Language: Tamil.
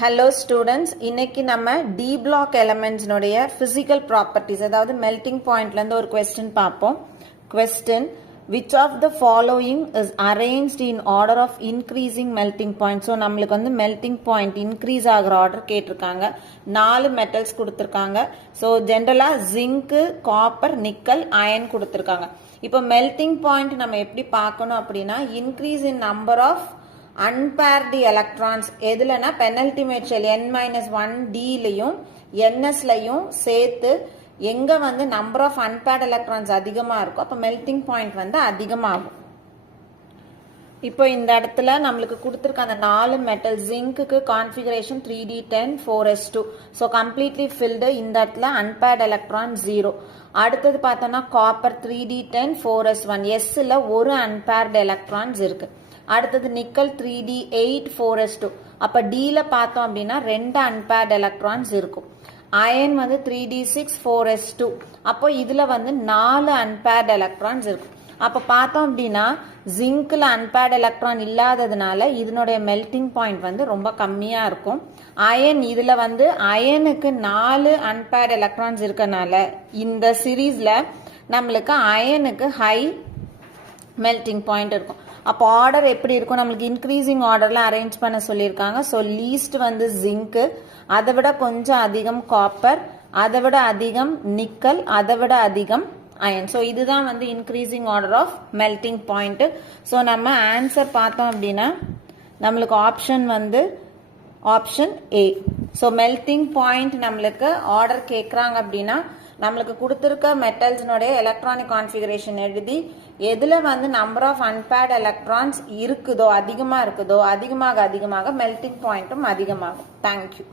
Hello students, இன்னைக்கு நம்ம D block elements நுடைய physical properties அதாவது melting pointல இருந்து ஒரு question பார்ப்போம். Question: which of the following is arranged in order of increasing melting point? So நம்மளுக்கு வந்து melting point increase ஆகிற order கேட்டிருக்காங்க. 4 metals கொடுத்திருக்காங்க. So generally zinc, copper, nickel, iron கொடுத்திருக்காங்க. இப்போ melting point நம்ம எப்படி பார்க்கணும் அப்படின்னா increase in number of unpaired electrons எதுலனா penultimate shell n-1d லையும் ns லையும் சேர்த்து எங்க வந்து number of unpaired electrons அதிகமா இருக்கும் அப்ப melting point வந்து அதிகமாகும். இப்போ இந்த இடத்துல நம்மளுக்கு கொடுத்திருக்க அந்த 4 metal zinc-க்கு configuration 3d10 4s2 so completely filled. இந்த இடத்துல unpaired electron 0. அடுத்தது பார்த்தோம்னா copper 3d10 4s1 s-ல ஒரு unpaired electrons இருக்கு. அடுத்தது நிக்கல் 3d8 4s2 அப்ப Dல பார்த்தோம் அப்படின்னா 2 unpaired electrons இருக்கும். அயன் வந்து 3d6 4s2 அப்போ இதுல வந்து 4 unpaired electrons இருக்கும். அப்ப பார்த்தோம் அப்படின்னா ஜிங்க்ல unpaired electron இல்லாததுனால இதனுடைய மெல்டிங் பாயிண்ட் வந்து ரொம்ப கம்மியா இருக்கும். அயன் இதுல வந்து அயனுக்கு 4 unpaired electrons இருக்கனால இந்த சீரீஸ்ல நம்மளுக்கு அயனுக்கு ஹை மெல்டிங் பாயிண்ட் இருக்கும். அப்போ ஆர்டர் எப்படி இருக்கும் நம்மளுக்கு இன்க்ரீசிங் ஆர்டர்ல அரேஞ்ச் பண்ண சொல்லியிருக்காங்க. ஸோ லீஸ்ட் வந்து ஜிங்க், அதை விட கொஞ்சம் அதிகம் காப்பர், அதை விட அதிகம் நிக்கல், அதை விட அதிகம் அயன். ஸோ இதுதான் வந்து increasing order of melting point. So நம்ம ஆன்சர் பார்த்தோம் அப்படின்னா நம்மளுக்கு ஆப்ஷன் வந்து option A. So melting point நம்மளுக்கு ஆர்டர் கேட்குறாங்க அப்படின்னா நம்மளுக்கு கொடுத்துருக்க மெட்டல்ஸ்னுடைய எலக்ட்ரானிக் கான்ஃபிகரேஷன் எழுதி எதில் வந்து நம்பர் ஆஃப் அன்பேர்ட் எலக்ட்ரான்ஸ் இருக்குதோ அதிகமாக இருக்குதோ அதிகமாக மெல்டிங் பாயிண்ட்டும் அதிகமாகும். தேங்க்யூ.